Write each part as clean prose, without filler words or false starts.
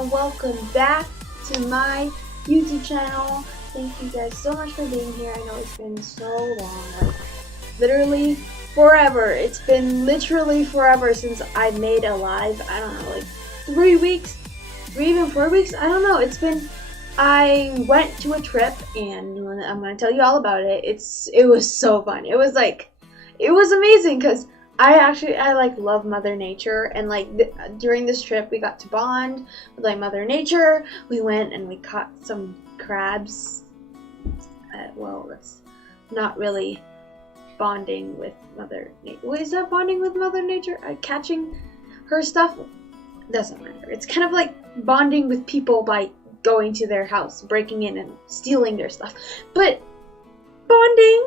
and welcome back to my YouTube channel. Thank you guys so much for being here. I know it's been so long, like literally forever. It's been literally forever since I made a live. I don't know, like 3 weeks, or even 4 weeks. I don't know. I went to a trip and I'm gonna tell you all about it. It was so fun. It was amazing because I like love Mother Nature, and like during this trip we got to bond with like Mother Nature. We went and we caught some crabs. Well, that's not really bonding with Mother Nature. Is that bonding with Mother Nature? Catching her stuff? Doesn't matter. It's kind of like bonding with people by going to their house, breaking in and stealing their stuff. But bonding,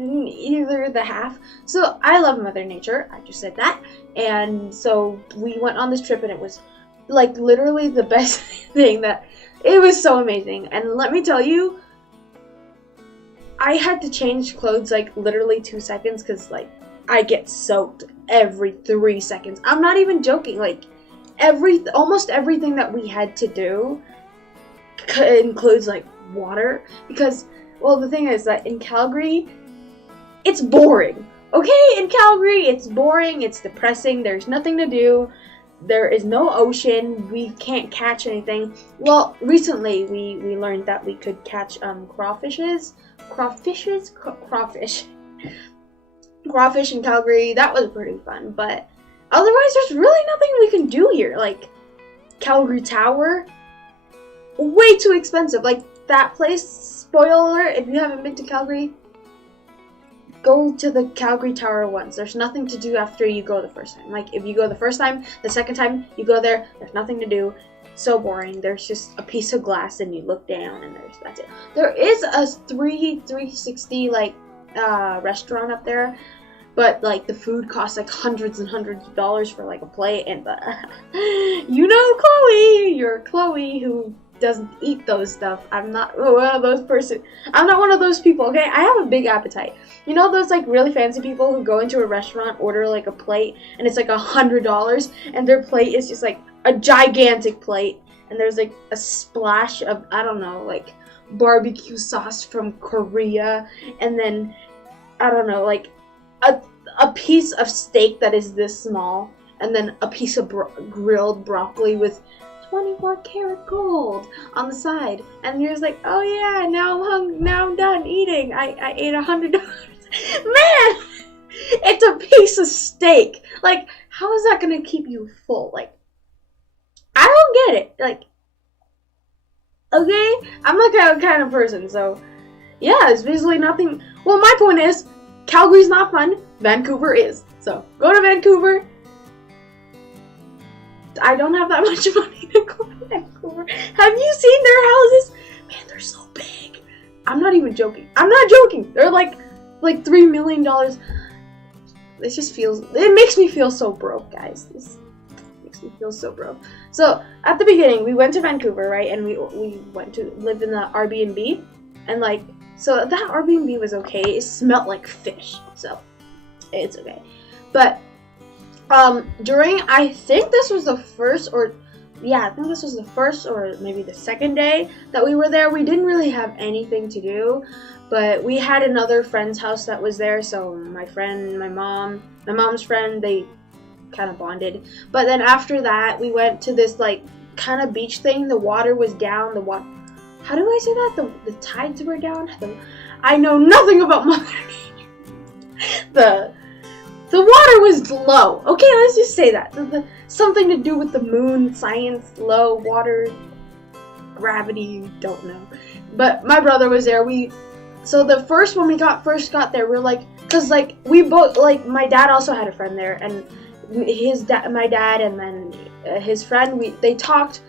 either the half. So I love Mother Nature, I just said that, and so we went on this trip and it was like literally the best thing. It was so amazing. And let me tell you, I had to change clothes like literally 2 seconds because like I get soaked every 3 seconds. I'm not even joking. Like almost everything that we had to do includes like water, because well, the thing is that in Calgary it's boring. Okay, in Calgary, it's boring, it's depressing, there's nothing to do, there is no ocean, we can't catch anything. Well, recently we learned that we could catch crawfish in Calgary. That was pretty fun, but otherwise there's really nothing we can do here. Like Calgary Tower, way too expensive. Like that place, spoiler alert, if you haven't been to Calgary, go to the Calgary Tower once. There's nothing to do after you go the first time. Like if you go the first time, the second time you go there, there's nothing to do. So boring. There's just a piece of glass and you look down and that's it. There is a 360 like restaurant up there, but like the food costs like hundreds and hundreds of dollars for like a plate, and you know Chloe, you're Chloe who doesn't eat those stuff. I'm not one of those people, okay? I have a big appetite. You know those like really fancy people who go into a restaurant, order like a plate, and it's like $100, and their plate is just like a gigantic plate, and there's like a splash of, I don't know, like barbecue sauce from Korea, and then I don't know, like a piece of steak that is this small, and then a piece of grilled broccoli with 24 karat gold on the side, and you're just like, oh yeah, now I'm done eating. I ate $100. Man, it's a piece of steak. Like, how is that gonna keep you full? Like, I don't get it. Like, okay, I'm not that kind of person, so yeah, it's basically nothing. Well, my point is, Calgary's not fun, Vancouver is. So go to Vancouver. I don't have that much money to go to Vancouver. Have you seen their houses? Man, they're so big. I'm not even joking. I'm not joking. They're like $3 million. It makes me feel so broke, guys. This makes me feel so broke. So at the beginning, we went to Vancouver, right? And we went to live in the Airbnb, and like, so that Airbnb was okay. It smelled like fish, so it's okay. But during, I think this was the first or maybe the second day that we were there, we didn't really have anything to do, but we had another friend's house that was there, so my mom's friend, they kind of bonded. But then after that, we went to this like kind of beach thing. The water was down, how do I say that? The tides were down? I know nothing about Mother Nature. The water was low. Okay, let's just say that. Something to do with the moon, science, low water, gravity, don't know. But my brother was there. So the first when we first got there, we're like, cause like we both, like my dad also had a friend there, and my dad, and then his friend, they talked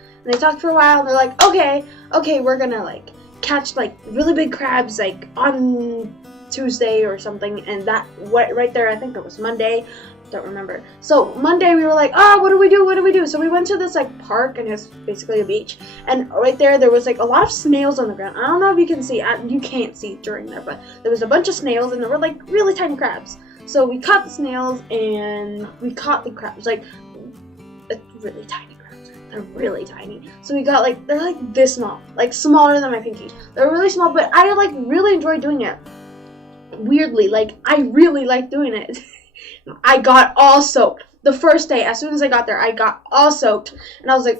for a while, and they're like, okay, we're gonna like catch like really big crabs like on Tuesday or something, and that right there, I think it was Monday, don't remember. So Monday we were like, oh, what do we do? So we went to this like park, and it's basically a beach, and right there was like a lot of snails on the ground. I don't know if you can see, you can't see during there, but there was a bunch of snails, and there were like really tiny crabs. So we caught the snails, and we caught the crabs, like really tiny crabs. They're really tiny. So we got like, they're like this small, like smaller than my pinky. They're really small, but I like really enjoy doing it. Weirdly, like I really like doing it. I got all soaked. The first day, as soon as I got there, I got all soaked. And I was like,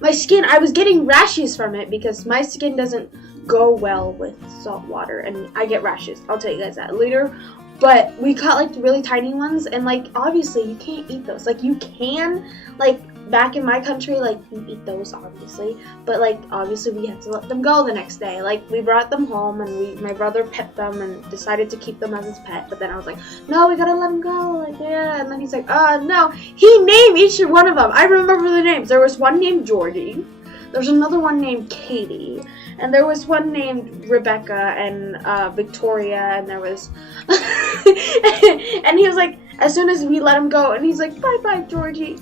my skin, I was getting rashes from it because my skin doesn't go well with salt water. And I get rashes. I'll tell you guys that later. But we caught like really tiny ones. And like, obviously, you can't eat those. Like, you can, like, back in my country, like, you eat those, obviously. But, like, obviously, we had to let them go the next day. Like, we brought them home, and my brother pet them and decided to keep them as his pet. But then I was like, no, we gotta let them go. Like, yeah. And then he's like, no. He named each one of them. I remember the names. There was one named Georgie. There's another one named Katie. And there was one named Rebecca and Victoria. And there was... and he was like, as soon as we let him go, and he's like, bye-bye, Georgie.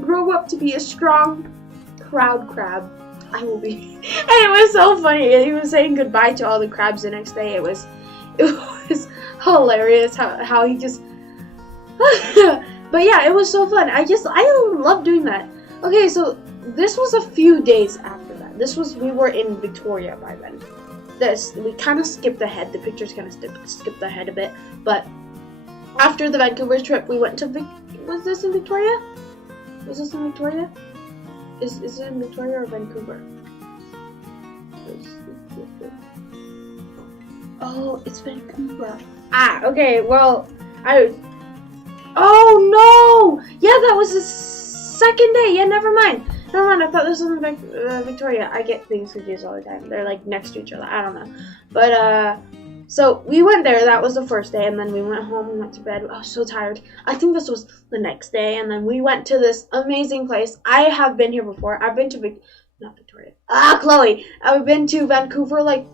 Grow up to be a strong, proud crab. I will be. And it was so funny. He was saying goodbye to all the crabs the next day. It was hilarious how he just. But yeah, it was so fun. I love doing that. Okay, so this was a few days after that. We were in Victoria by then. We kind of skipped ahead. The pictures kind of skipped ahead a bit. But after the Vancouver trip, we went to was this in Victoria? Was this in Victoria? Is it in Victoria or Vancouver? Oh, it's Vancouver. Okay, well, oh no! Yeah, that was the second day. Yeah, never mind. I thought this was in Victoria. I get things confused all the time. They're like next to each other. I don't know. But, so we went there. That was the first day, and then we went home. We went to bed. I was so tired. I think this was the next day, and then we went to this amazing place. I have been here before. I've been to not Victoria. Chloe. I've been to Vancouver. Like,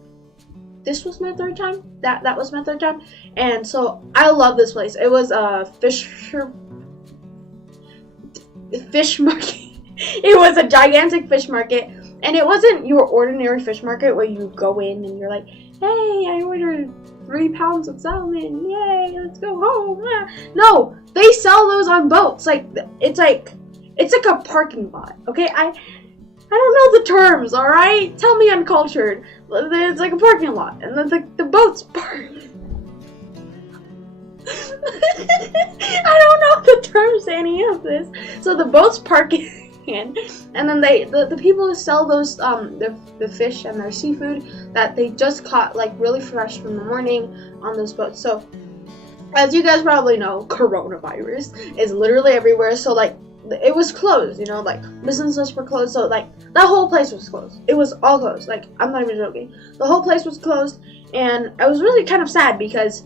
this was my third time. That was my third time, and so I love this place. It was a fish market. It was a gigantic fish market, and it wasn't your ordinary fish market where you go in and you're like, hey, I ordered 3 pounds of salmon, yay, let's go home. No, they sell those on boats. Like, it's like a parking lot, okay? I don't know the terms, alright? Tell me uncultured. It's like a parking lot, and then the boats park. I don't know the terms to any of this. So the boats park in, and then the people who sell those the fish and their seafood that they just caught like really fresh from the morning on those boats. So as you guys probably know, coronavirus is literally everywhere. So like it was closed, you know, like businesses were closed. So like that whole place was closed. It was all closed. Like, I'm not even joking. The whole place was closed, and I was really kind of sad because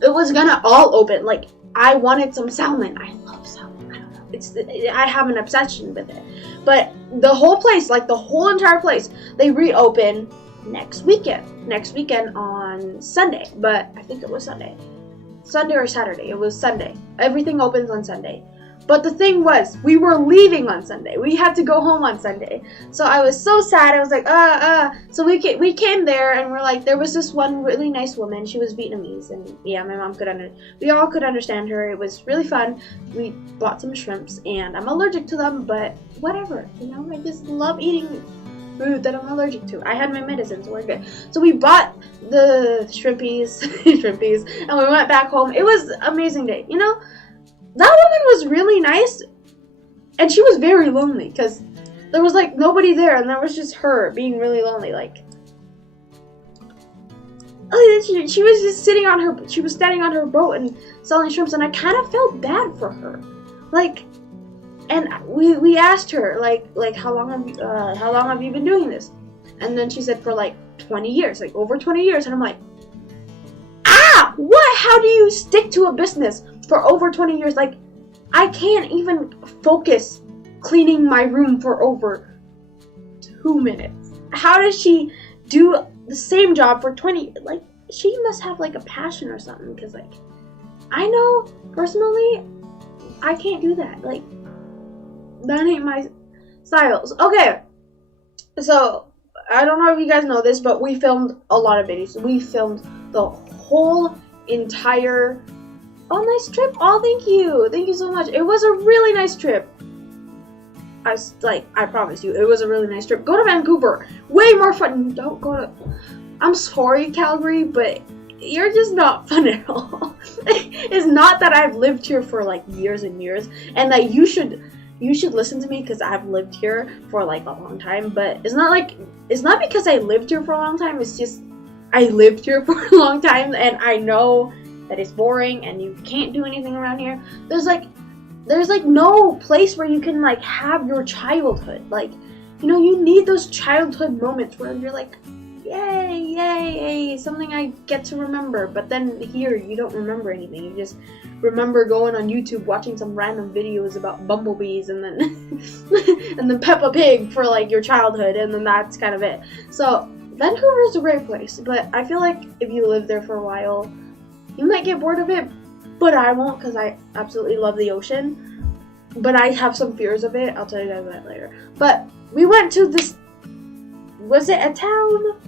it was gonna all open. Like, I wanted some salmon. I love salmon. I don't know. I have an obsession with it. But the whole place, like the whole entire place, they reopen next weekend. Next weekend on Sunday. But I think it was Sunday. Sunday or Saturday. It was Sunday. Everything opens on Sunday. But the thing was, we were leaving on Sunday. We had to go home on Sunday. So I was so sad. I was like, So we came there, and we're like, there was this one really nice woman. She was Vietnamese, and yeah, my mom we all could understand her. It was really fun. We bought some shrimps, and I'm allergic to them, but whatever. You know, I just love eating food that I'm allergic to. I had my medicine, so we're good. So we bought the shrimpies, and we went back home. It was an amazing day, you know? That woman was really nice, and she was very lonely because there was like nobody there, and there was just her being really lonely. Like, she was just standing on her boat and selling shrimps, and I kind of felt bad for her. Like, and we asked her like how long have you been doing this? And then she said for like 20 years, like over 20 years, and I'm like, what? How do you stick to a business for over 20 years? Like, I can't even focus cleaning my room for over 2 minutes. How does she do the same job for 20? Like, she must have like a passion or something, because like, I know personally I can't do that. Like, that ain't my styles. Okay, so I don't know if you guys know this, but we filmed a lot of videos. We filmed the whole entire nice trip. Thank you so much. It was a really nice trip. I promise you, it was a really nice trip. Go to Vancouver, way more fun. Don't go to. I'm sorry, Calgary, but you're just not fun at all. It's not that I've lived here for like years and years, and that you should listen to me because I've lived here for like a long time. But it's not because I lived here for a long time. It's just I lived here for a long time, and I know that it's boring and you can't do anything around here. There's like no place where you can like have your childhood. Like, you know, you need those childhood moments where you're like, yay, something I get to remember. But then here, you don't remember anything. You just remember going on YouTube, watching some random videos about bumblebees, and then and then Peppa Pig for like your childhood, and then that's kind of it. So Vancouver is a great place, but I feel like if you live there for a while, you might get bored of it. But I won't, because I absolutely love the ocean. But I have some fears of it. I'll tell you guys that later. But we went to this. Was it a town?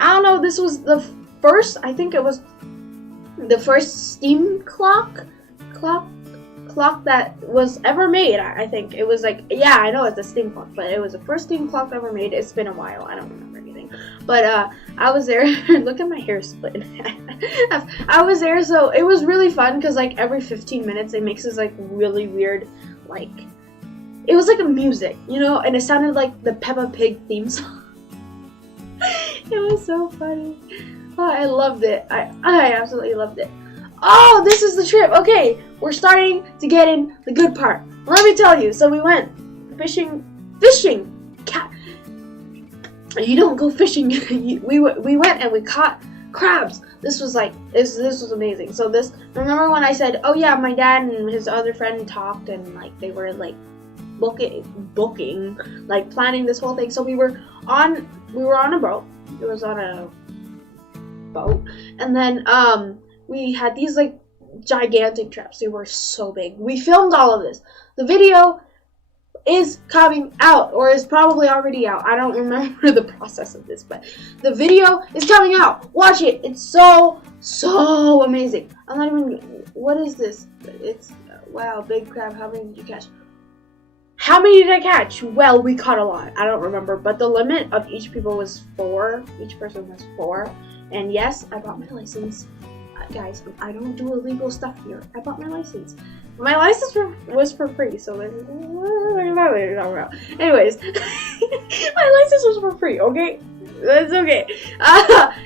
I don't know. This was the first. I think it was the first steam clock that was ever made. I think it was like, yeah, I know it's a steam clock, but it was the first steam clock ever made. It's been a while. I don't remember anything. But I was there. Look at my hair split. I was there, so it was really fun because like every 15 minutes it makes this like really weird, like it was like a music, you know, and it sounded like the Peppa Pig theme song. It was so funny. Oh, I loved it. I absolutely loved it. Oh, this is the trip. Okay, we're starting to get in the good part. Let me tell you. So we went fishing. You don't go fishing. we went and we caught crabs. This was like this was amazing. So remember when I said, oh yeah, my dad and his other friend talked, and like they were like booking, like planning this whole thing. So we were on a boat. It was on a boat, and then we had these like gigantic traps. They were so big. We filmed all of this. The video is coming out, or is probably already out. I don't remember the process of this, but the video is coming out. Watch it. It's so amazing. I'm not even. What is this? It's wow, big crab. How many did you catch? How many did I catch? Well, we caught a lot. I don't remember, but the limit of each people was 4. Each person was 4. And yes, I bought my license. Guys, I don't do illegal stuff here. I bought my license. My license was for free, so anyways, my license was for free, okay? That's okay.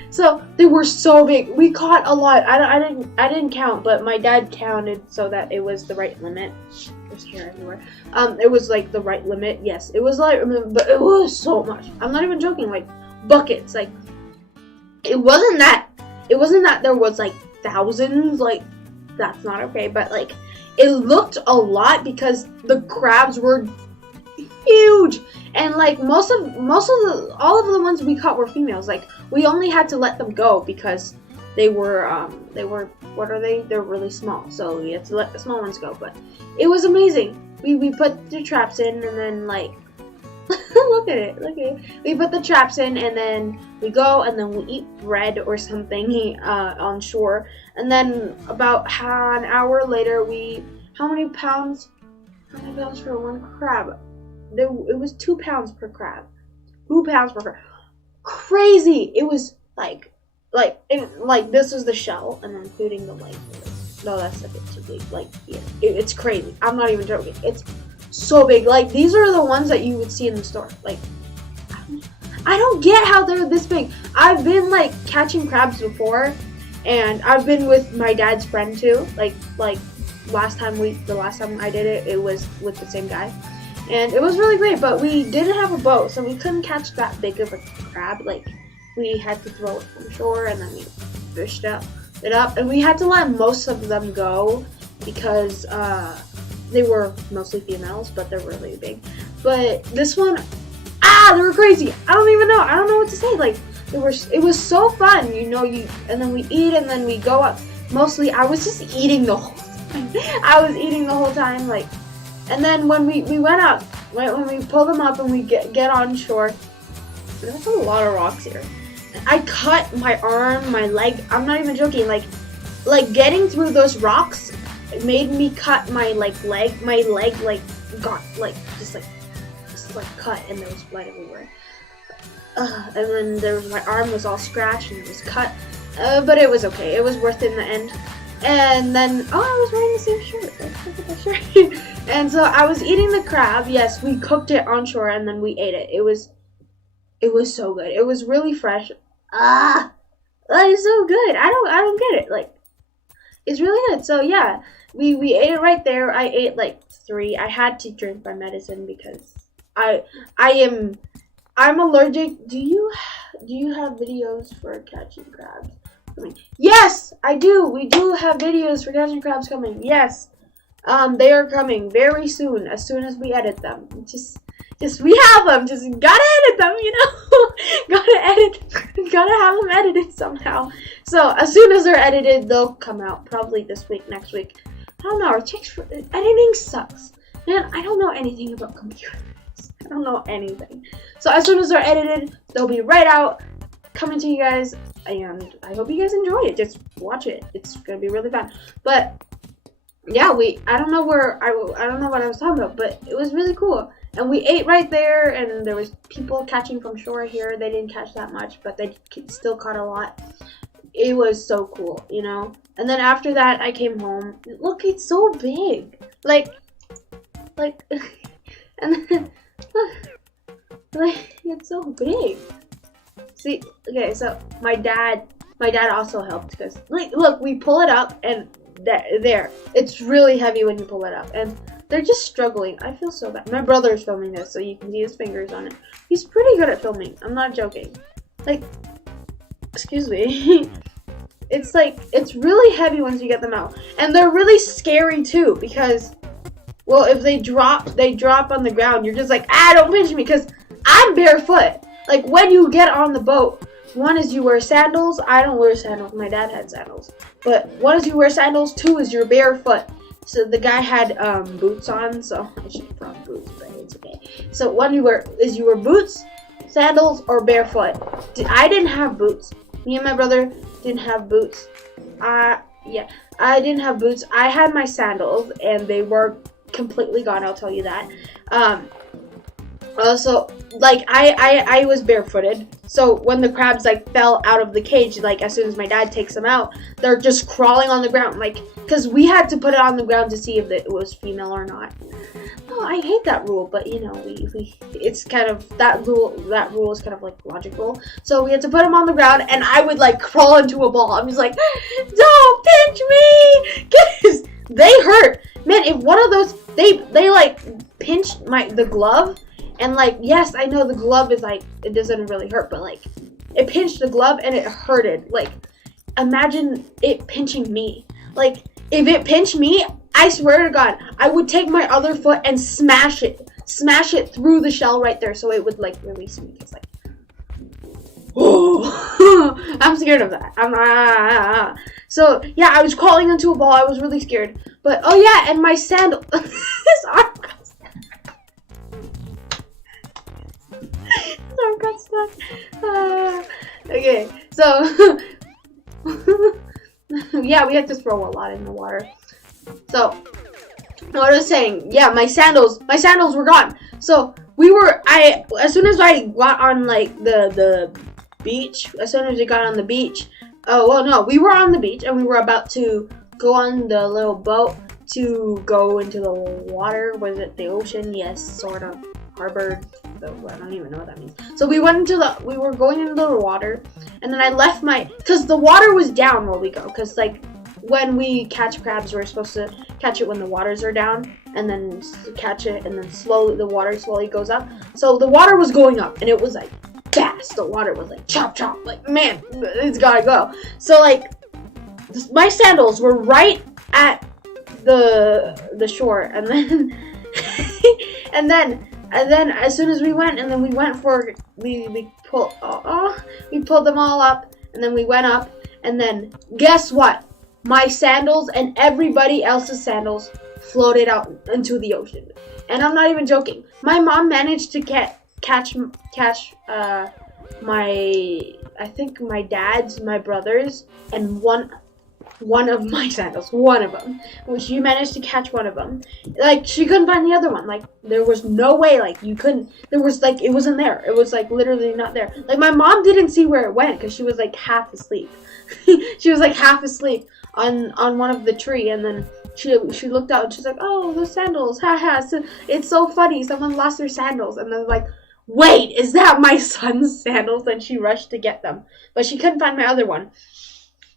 So they were so big. We caught a lot. I didn't count, but my dad counted so that it was the right limit. There's hair everywhere. It was like the right limit. Yes, it was like, but it was so much. I'm not even joking. Like buckets. Like it wasn't that there was like thousands. Like that's not okay. But like it looked a lot because the crabs were huge, and like all of the ones we caught were females. Like we only had to let them go because they were what are they? They're really small, so we had to let the small ones go. But it was amazing. We put the traps in, and then like look at it. We put the traps in, and then we go, and then we eat bread or something on shore. And then about an hour later, how many pounds for one crab? It was 2 pounds per crab. 2 pounds per crab. Crazy! It was like this was the shell, and then including the leg. No, that's a bit too big. Like, yeah, it's crazy. I'm not even joking. It's so big. Like, these are the ones that you would see in the store. Like, I don't get how they're this big. I've been like catching crabs before, and I've been with my dad's friend too. Like the last time I did it, it was with the same guy, and it was really great. But we didn't have a boat, so we couldn't catch that big of a crab. Like, we had to throw it from shore, and then we fished it up, and we had to let most of them go because they were mostly females, but they're really big. But this one, they were crazy. I don't know what to say. Like, it was so fun, you know. And then we eat, and then we go up. Mostly, I was just eating the whole time. Like, and then when we went up, when we pull them up and we get on shore, there's a lot of rocks here. I cut my arm, my leg. I'm not even joking. Like getting through those rocks made me cut my leg. My leg like got like just like like cut and there was blood everywhere. And then my arm was all scratched and it was cut, but it was okay. It was worth it in the end. And then I was wearing the same shirt. Look at that shirt. And so I was eating the crab. Yes, we cooked it on shore and then we ate it. It was so good. It was really fresh. It's so good. I don't get it. Like, it's really good. So yeah, we ate it right there. I ate like 3. I had to drink my medicine because I'm allergic. Do you have videos for catching crabs coming? Yes, I do. We do have videos for catching crabs coming. Yes. They are coming very soon as we edit them. Just we have them. Just gotta edit them, you know. Gotta have them edited somehow. So as soon as they're edited, they'll come out probably this week, next week. I don't know. Editing sucks. Man, I don't know anything about computers. I don't know anything. So as soon as they're edited, they'll be right out, coming to you guys, and I hope you guys enjoy it. Just watch it. It's gonna be really fun. But yeah, I don't know what I was talking about, but it was really cool. And we ate right there, and there was people catching from shore here. They didn't catch that much, but they still caught a lot. It was so cool, you know. And then after that, I came home. Look, it's so big. Like, and then. Like, it's so big. See, okay, so my dad also helped because, like, look, we pull it up and there, it's really heavy when you pull it up, and they're just struggling. I feel so bad. My brother's filming this, so you can see his fingers on it. He's pretty good at filming. I'm not joking. Like, excuse me. It's like, it's really heavy once you get them out, and they're really scary too because, well, if they drop on the ground, you're just like, don't pinch me, because I'm barefoot. Like, when you get on the boat, one is you wear sandals. I don't wear sandals. My dad had sandals. But one is you wear sandals. 2 is you're barefoot. So the guy had boots on, so I should have brought boots, but it's okay. So one you wear boots, sandals, or barefoot. I didn't have boots. Me and my brother didn't have boots. Yeah, I didn't have boots. I had my sandals, and they were completely gone, I'll tell you that. So like I was barefooted, so when the crabs like fell out of the cage, like as soon as my dad takes them out, they're just crawling on the ground, like, because we had to put it on the ground to see if it was female or not. Oh, I hate that rule, but you know, it's kind of, that rule is kind of like logical. So we had to put them on the ground, and I would like crawl into a ball. I'm just like, don't pinch me, because they hurt. Man, if one of those, they like pinched the glove, and like, yes, I know the glove is like, it doesn't really hurt, but like, it pinched the glove and it hurted. Like, imagine it pinching me. Like, if it pinched me, I swear to God, I would take my other foot and smash it through the shell right there, so it would like release me. It's like, oh, I'm scared of that. So yeah, I was crawling into a ball. I was really scared. But oh yeah, and my sandal. His arm got stuck. Okay, so yeah, we had to throw a lot in the water. So what I was saying, yeah, my sandals were gone. So as soon as I got on like the beach, oh well, no, we were on the beach and we were about to go on the little boat to go into the water. Was it the ocean? Yes, sort of. Harbor. I don't even know what that means. So we were going into the water, and then I left because the water was down while we go, because like when we catch crabs, we're supposed to catch it when the waters are down, and then catch it, and then the water slowly goes up. So the water was going up, and it was like fast. The water was like chop chop, like, man, it's gotta go. So like my sandals were right at the shore, and then and then as soon as we went, and then we pulled them all up, and then we went up, and then guess what? My sandals and everybody else's sandals floated out into the ocean. And I'm not even joking. My mom managed to catch I think my dad's, my brother's, and one of my sandals, one of them. She managed to catch one of them. Like, she couldn't find the other one. Like, there was no way, like, you couldn't, there was, like, it wasn't there. It was, like, literally not there. Like, my mom didn't see where it went because she was, like, half asleep. She was, like, half asleep on one of the tree, and then she looked out and she's like, oh, those sandals, haha, so, it's so funny, someone lost their sandals. And then, like, wait, is that my son's sandals? And she rushed to get them, but she couldn't find my other one.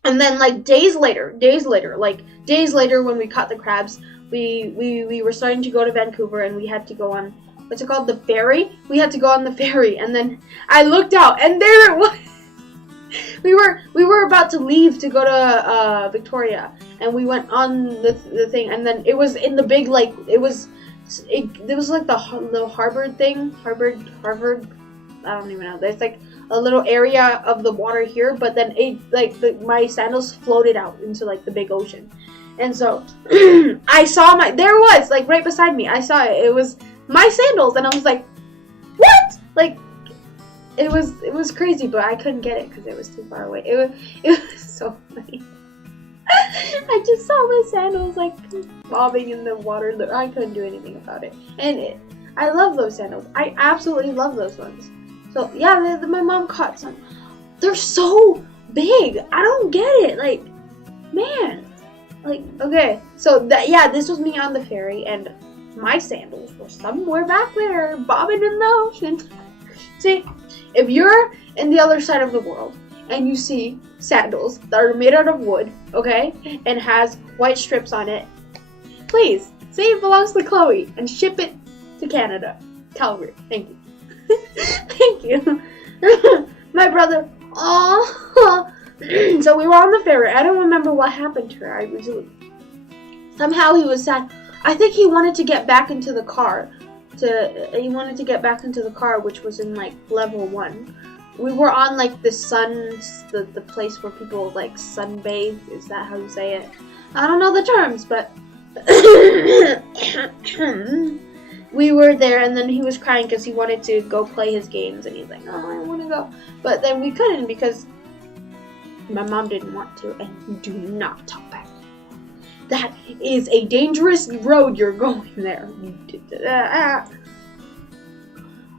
And then, like, days later, when we caught the crabs, we were starting to go to Vancouver, and we had to go on, what's it called, the ferry? We had to go on the ferry, and then I looked out, and there it was. We were about to leave to go to Victoria, and we went on the thing, and then it was in the big, like, it was like the little Harvard thing, Harvard, I don't even know. There's like a little area of the water here, but then it, like, my sandals floated out into, like, the big ocean. And so I saw there was, like, right beside me, I saw it. It was my sandals, and I was like, what? Like, it was crazy, but I couldn't get it because it was too far away. It was so funny. I just saw my sandals, like, bobbing in the water. I couldn't do anything about it. And I love those sandals. I absolutely love those ones. So, yeah, my mom caught some. They're so big. I don't get it. Like, man. Like, okay. So, yeah, this was me on the ferry, and my sandals were somewhere back there, bobbing in the ocean. See, if you're in the other side of the world, and you see sandals that are made out of wood, okay, and has white strips on it, please, say it belongs to Chloe, and ship it to Canada. Calgary. Thank you. Thank you. My brother, oh. So we were on the ferry. I don't remember what happened to her. Somehow he was sad. I think he wanted to get back into the car. He wanted to get back into the car, which was in, like, level 1. We were on, like, the place where people, like, sunbathe. Is that how you say it? I don't know the terms, but we were there, and then he was crying because he wanted to go play his games, and he's like, oh, I want to go. But then we couldn't because my mom didn't want to, and do not talk back. That is a dangerous road you're going there.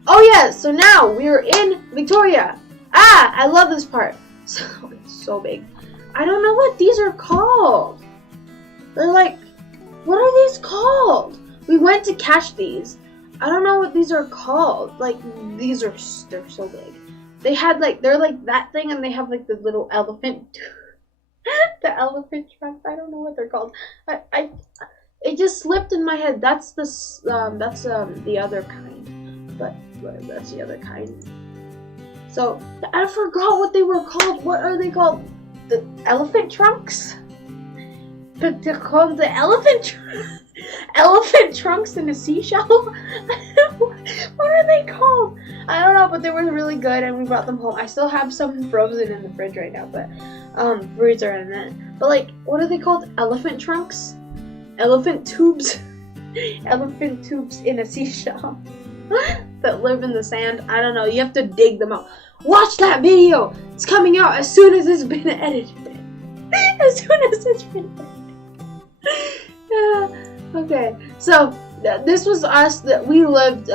Oh yeah, so now we're in Victoria. I love this part. So, it's so big. I don't know what these are called. They're like, what are these called? We went to catch these. I don't know what these are called. Like, they're so big. They're like that thing, and they have, like, the little elephant. The elephant trunks. I don't know what they're called. It just slipped in my head. That's the other kind. But that's the other kind. So I forgot what they were called. What are they called? The elephant trunks? But they're called the elephant trunks in a seashell? What are they called? I don't know, but they were really good, and we brought them home. I still have some frozen in the fridge right now, but freezer in it. But, like, what are they called? Elephant trunks? Elephant tubes? Elephant tubes in a seashell that live in the sand. I don't know. You have to dig them out. Watch that video. It's coming out as soon as it's been edited. As soon as it's been edited. Okay, so this was us that we lived.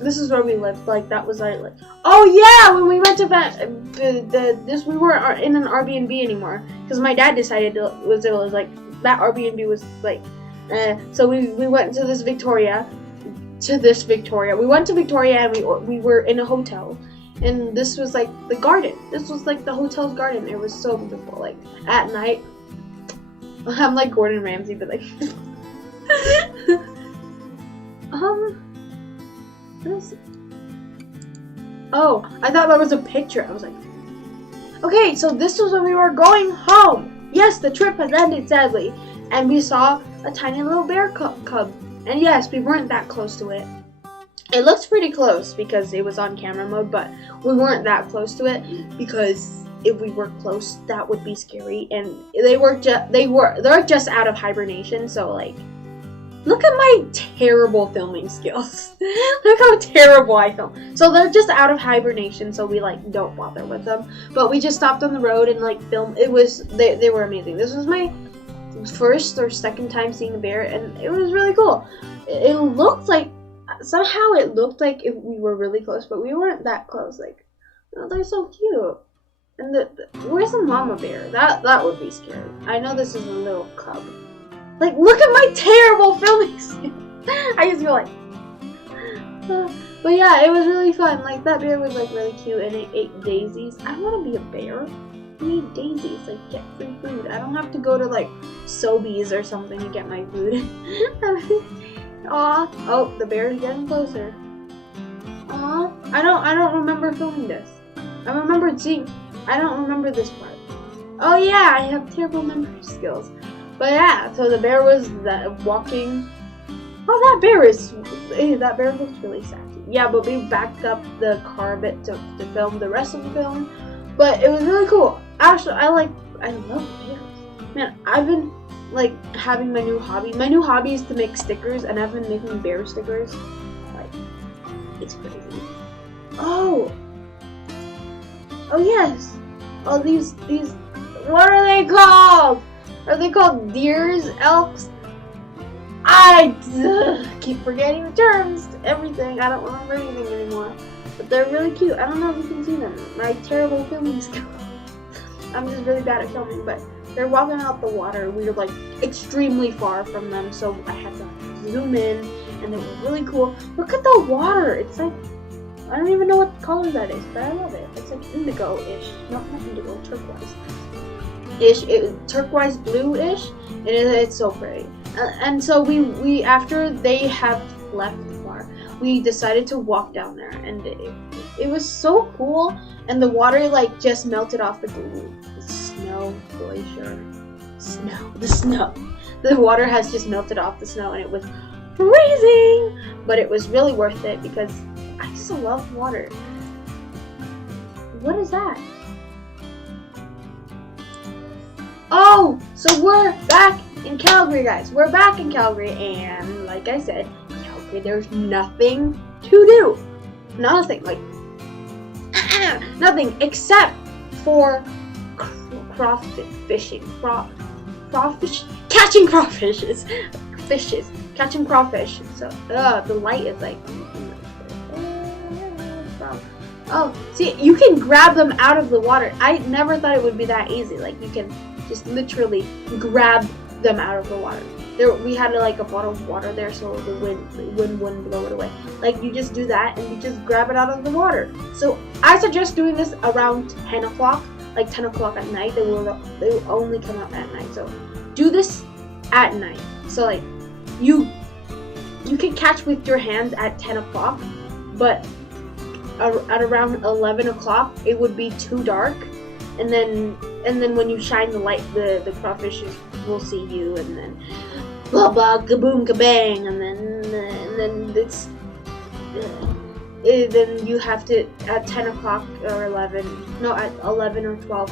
This is where we lived. Like, that was our, like. Oh yeah, when we went to we weren't in an Airbnb anymore because my dad decided it was like that Airbnb was like. So we went to this Victoria. We went to Victoria, and we were in a hotel, and this was like the garden. This was like the hotel's garden. It was so beautiful. Like, at night, I'm like Gordon Ramsay, but like. Oh, I thought that was a picture. I was like, okay, so this was when we were going home. Yes, the trip has ended, sadly, and we saw a tiny little bear cub. And yes, we weren't that close to it. It looks pretty close because it was on camera mode, but we weren't that close to it because if we were close, that would be scary. And they're just out of hibernation, so like look at my terrible filming skills. Look how terrible I film. So they're just out of hibernation, so we like don't bother with them. But we just stopped on the road and like filmed. It was they were amazing. This was my first or second time seeing a bear, and it was really cool. It looked like somehow it looked like if we were really close, but we weren't that close. Like, oh, they're so cute. And where's the mama bear? That would be scary. I know this is a little cub. Like, look at my terrible filming skills. I just feel like, but yeah, it was really fun. Like, that bear was like really cute, and it ate daisies. I want to be a bear. I need daisies. Like, get free food. I don't have to go to like Sobeys or something to get my food. Aw, oh, the bear is getting closer. Aw, I don't remember filming this. I remembered seeing. I don't remember this part. Oh yeah, I have terrible memory skills. But yeah, so the bear was walking. Oh, that bear looks really sassy. Yeah, but we backed up the car a bit to film the rest of the film. But it was really cool. Actually, I love bears. Man, I've been like having my new hobby. My new hobby is to make stickers, and I've been making bear stickers. Like, it's crazy. Oh yes. Oh, these. What are they called? Are they called deers, elks? I keep forgetting the terms. Everything. I don't remember anything anymore. But they're really cute. I don't know if you can see them. My terrible filming skills. I'm just really bad at filming, but they're walking out the water. We were like extremely far from them, so I had to zoom in, and they were really cool. Look at the water. It's like, I don't even know what color that is, but I love it. It's like indigo-ish. Not indigo, turquoise-ish. Turquoise blue-ish. And it's so pretty. And so we after they have left the bar, we decided to walk down there, and it was so cool. And the water like just melted off the snow glacier. The snow. The water has just melted off the snow, and it was freezing. But it was really worth it because I just love water. What is that? Oh, so we're back in Calgary, guys. We're back in Calgary, and like I said, Calgary, there's nothing to do. Nothing, like, nothing except for crawfish fishing. Catching crawfishes. Catching crawfish. So, the light is like, oh, see, you can grab them out of the water. I never thought it would be that easy. Like, you can just literally grab them out of the water. We had like a bottle of water there, so the wind wouldn't blow it away. Like, you just do that, and you just grab it out of the water. So I suggest doing this around 10 o'clock, like 10 o'clock at night. They will only come out at night. So do this at night. So like, you can catch with your hands at 10 o'clock, but at around 11 o'clock, it would be too dark, and then when you shine the light, the crawfishes will see you, and then blah blah kaboom kabang, and then it's then you have to at 10 o'clock or 11, no, at 11 or 12.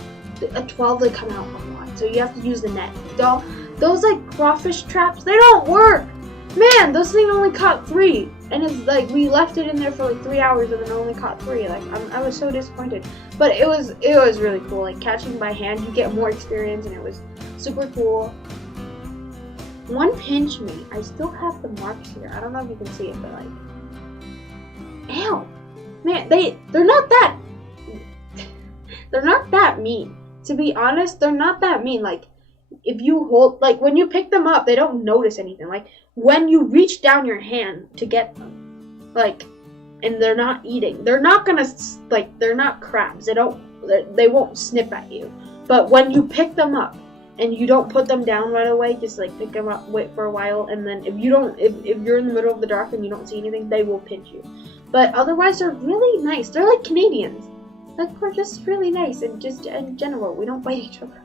At 12 they come out a lot, so you have to use the net. Those like crawfish traps, they don't work. Man, those things only caught 3, and it's like we left it in there for like 3 hours and then only caught 3. Like, I was so disappointed, but it was really cool. Like, catching by hand, you get more experience, and it was super cool. One pinched me. I still have the marks here. I don't know if you can see it, but like, ow, man, they're not that mean. To be honest, they're not that mean. Like, if you hold, like, when you pick them up, they don't notice anything. Like, when you reach down your hand to get them, like, and they're not eating, they're not gonna, like, they're not crabs. They won't snip at you. But when you pick them up and you don't put them down right away, just like pick them up, wait for a while, and then if you're in the middle of the dark and you don't see anything, they will pinch you. But otherwise, they're really nice. They're like Canadians. Like, we're just really nice, and just in general, we don't bite each other.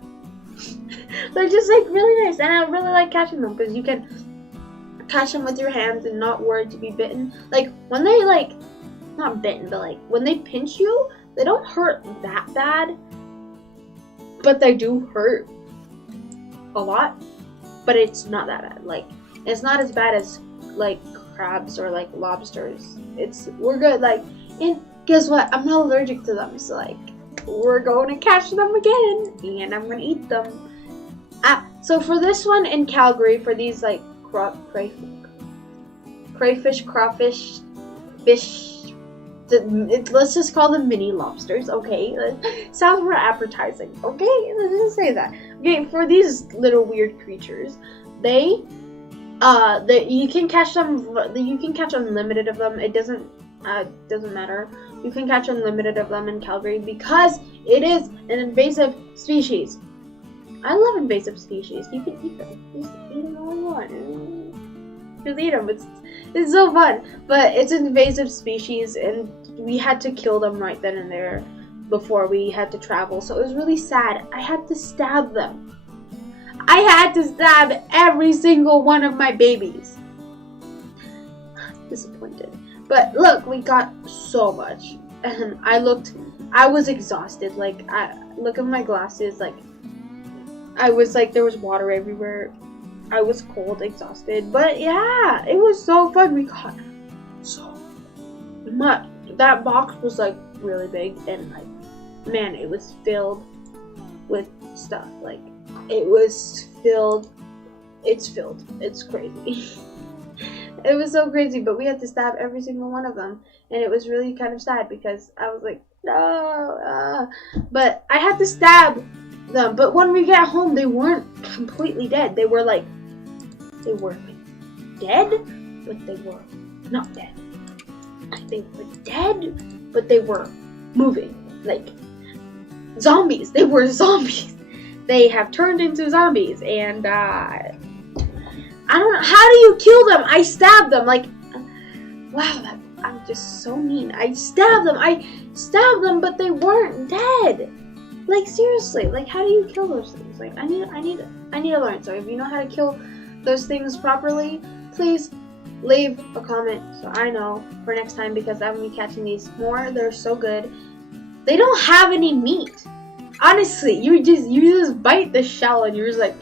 They're just like really nice, and I really like catching them because you can catch them with your hands and not worry to be bitten. Like, when they like, not bitten, but like when they pinch you, they don't hurt that bad, but they do hurt a lot. But it's not that bad. Like, It's not as bad as like crabs or like lobsters. We're good. Like, and guess what? I'm not allergic to them. So like, we're going to catch them again, and I'm gonna eat them. So for this one in Calgary, for these like crayfish, crawfish, fish. Let's just call them mini lobsters, okay? Sounds more appetizing, okay? Let's just say that. Okay, for these little weird creatures, you can catch them. You can catch unlimited of them. It doesn't matter. You can catch unlimited of them in Calgary because it is an invasive species. I love invasive species. You can eat them. Just eat them all you want. Just eat them. It's so fun. But it's an invasive species, and we had to kill them right then and there before we had to travel. So it was really sad. I had to stab them. I had to stab every single one of my babies. Disappointed. But look, we got so much. And I was exhausted. Like, look at my glasses. Like, I was like, there was water everywhere. I was cold, exhausted. But yeah, it was so fun. We got so much. That box was like really big, and like, man, it was filled with stuff. Like, it was filled. It's filled. It's crazy. It was so crazy, but we had to stab every single one of them, and it was really kind of sad because I was like, no, but I had to stab them. But when we got home, they weren't completely dead. They were dead, but they were not dead. They were dead, but they were moving, like zombies. They were zombies. They have turned into zombies, and I don't know. How do you kill them? I stabbed them. Like, wow, I'm just so mean. I stabbed them, but they weren't dead. Like, seriously, like, how do you kill those things? Like, I need to learn. So if you know how to kill those things properly, please leave a comment so I know for next time, because I'm gonna be catching these more. They're so good. They don't have any meat. Honestly, you just bite the shell and you're just like,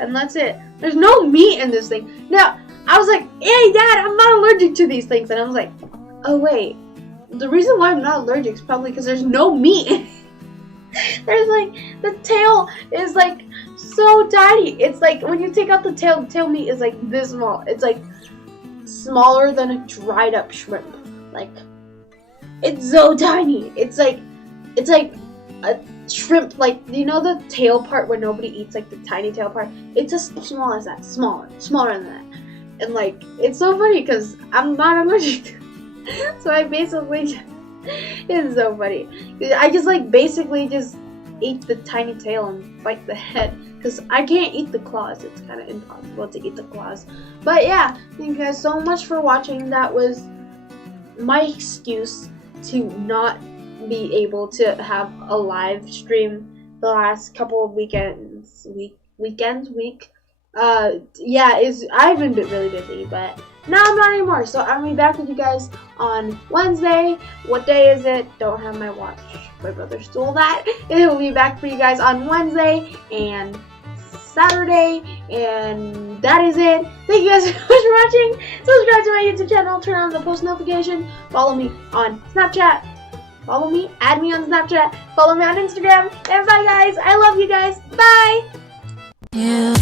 and that's it. There's no meat in this thing. Now, I was like, hey Dad, I'm not allergic to these things. And I was like, oh wait, the reason why I'm not allergic is probably because there's no meat. There's like, the tail is like so tiny. It's like, when you take out the tail meat is like this small. It's like smaller than a dried up shrimp. Like, it's so tiny. It's like a shrimp, like, you know the tail part where nobody eats, like the tiny tail part? It's as small as that. Smaller than that. And like, it's so funny because I'm not allergic to it. So I basically it's so funny. I just like basically just eat the tiny tail and bite the head, because I can't eat the claws. It's kind of impossible to eat the claws. But yeah, thank you guys so much for watching. That was my excuse to not be able to have a live stream the last couple of weekends. Yeah, I've been really busy, but now I'm not anymore. So I'm gonna be back with you guys on Wednesday. What day is it? Don't have my watch. My brother stole that. It will be back for you guys on Wednesday and Saturday, and that is it. Thank you guys so much for watching. Subscribe to my YouTube channel, turn on the post notification, follow me on Snapchat, follow me, add me on Snapchat, follow me on Instagram, and bye guys. I love you guys. Bye. Yeah.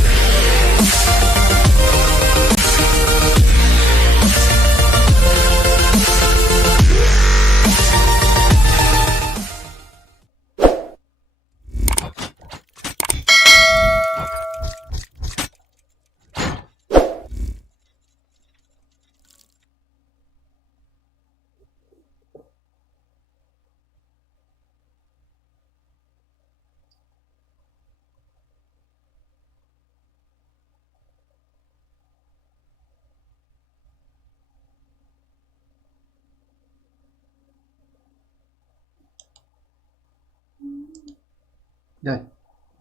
Done.